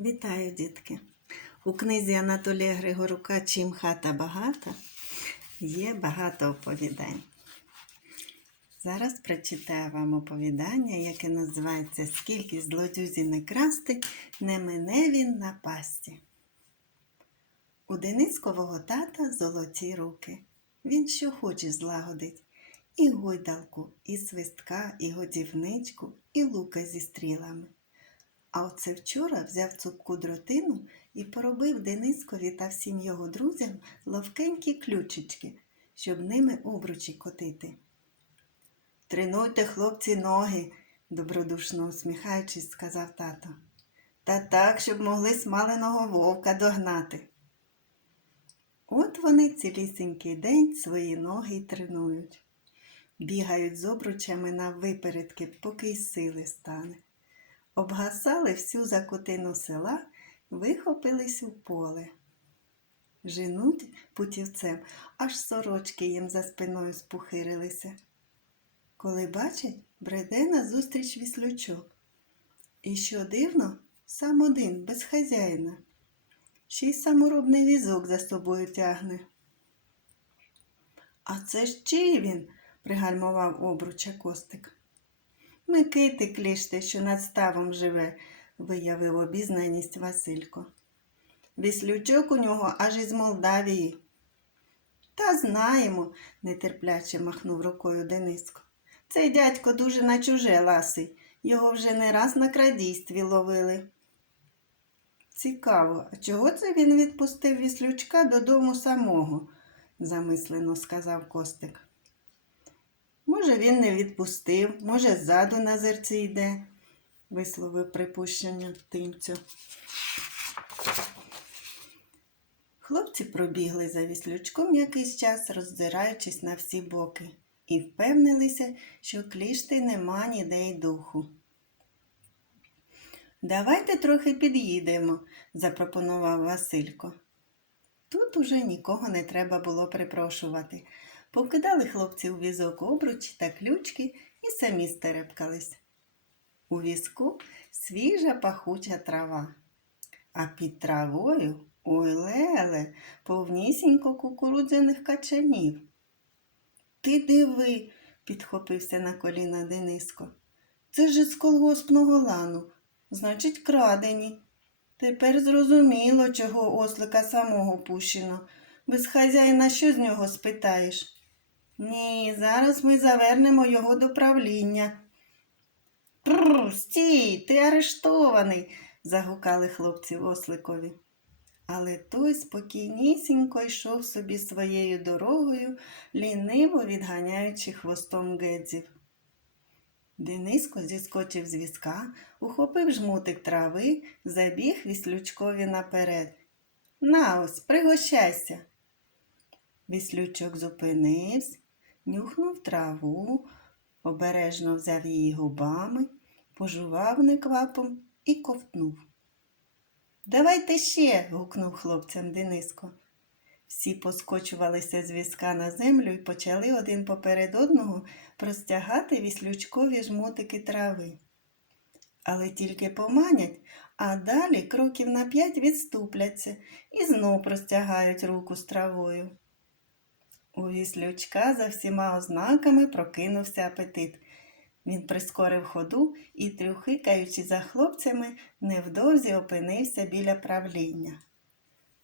Вітаю, дітки! У книзі Анатолія Григорука Чим хата багата є багато оповідань. Зараз прочитаю вам оповідання, яке називається Скільки злодюзі не красти, не мене він на пасті. У Денискового тата золоті руки. Він що хоче злагодить. І гойдалку, і свистка, і годівничку, і лука зі стрілами. А оце вчора взяв цупку дротину і поробив Денискові та всім його друзям ловкенькі ключички, щоб ними обручі котити. Тренуйте, хлопці, ноги, добродушно усміхаючись, сказав тато. Та так, щоб могли смаленого вовка догнати. От вони цілісінький день свої ноги й тренують. Бігають з обручами на випередки, поки й сили стане обгасали всю закотину села, вихопились у поле. Женуть путівцем, аж сорочки їм за спиною спухирилися. Коли бачать, бреде назустріч віслючок. І що дивно, сам один, без хазяїна. Ще й саморобний візок за собою тягне. А це ж чий він? пригальмував обруча костик. Микити кліште, що над ставом живе, виявив обізнаність Василько. Віслючок у нього аж із Молдавії. Та знаємо, нетерпляче махнув рукою Дениско. Цей дядько дуже на чуже ласий. Його вже не раз на крадійстві ловили. Цікаво, а чого це він відпустив віслючка додому самого? замислено сказав Костик. Може, він не відпустив, може, ззаду на зерці йде, висловив припущення тимцю. Хлопці пробігли за віслючком якийсь час, роздираючись на всі боки, і впевнилися, що клішти нема ніде й духу. Давайте трохи під'їдемо, запропонував Василько. Тут уже нікого не треба було припрошувати. Покидали хлопці у візок обручі та ключки і самі стерепкались. У візку свіжа пахуча трава, а під травою ой леле повнісінько кукурудзяних качанів. Ти диви, підхопився на коліна Дениско. Це ж з колгоспного лану, значить, крадені. Тепер зрозуміло, чого ослика самого пущено. Без хазяїна що з нього спитаєш? Ні, зараз ми завернемо його до правління. Пррр, стій, ти арештований, загукали хлопці осликові. Але той спокійнісінько йшов собі своєю дорогою, ліниво відганяючи хвостом гедзів. Дениско зіскочив з візка, ухопив жмутик трави, забіг віслючкові наперед. На ось, пригощайся. Віслючок зупинився, нюхнув траву, обережно взяв її губами, пожував неквапом і ковтнув. Давайте ще. гукнув хлопцям Дениско. Всі поскочувалися з візка на землю і почали один поперед одного простягати віслючкові жмотики трави. Але тільки поманять, а далі кроків на п'ять відступляться і знов простягають руку з травою. У віслючка за всіма ознаками прокинувся апетит. Він прискорив ходу і, трюхикаючи за хлопцями, невдовзі опинився біля правління.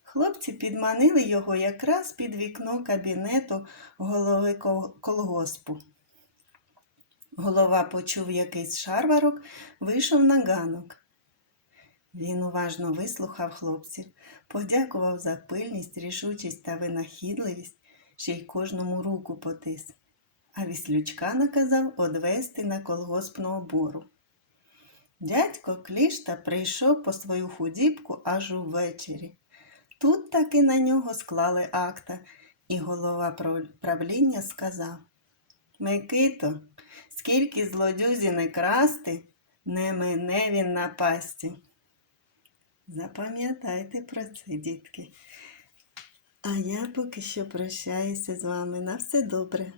Хлопці підманили його якраз під вікно кабінету голови колгоспу. Голова почув якийсь шарварок, вийшов на ганок. Він уважно вислухав хлопців, подякував за пильність, рішучість та винахідливість, ще й кожному руку потис, а віслючка наказав одвести на колгоспну обору. Дядько Клішта прийшов по свою худібку аж увечері. Тут таки на нього склали акта, і голова правління сказав Микито, скільки злодюзі не красти, не мене він на пасті. Запам'ятайте про це, дітки. А я поки що прощаюся з вами. На все добре.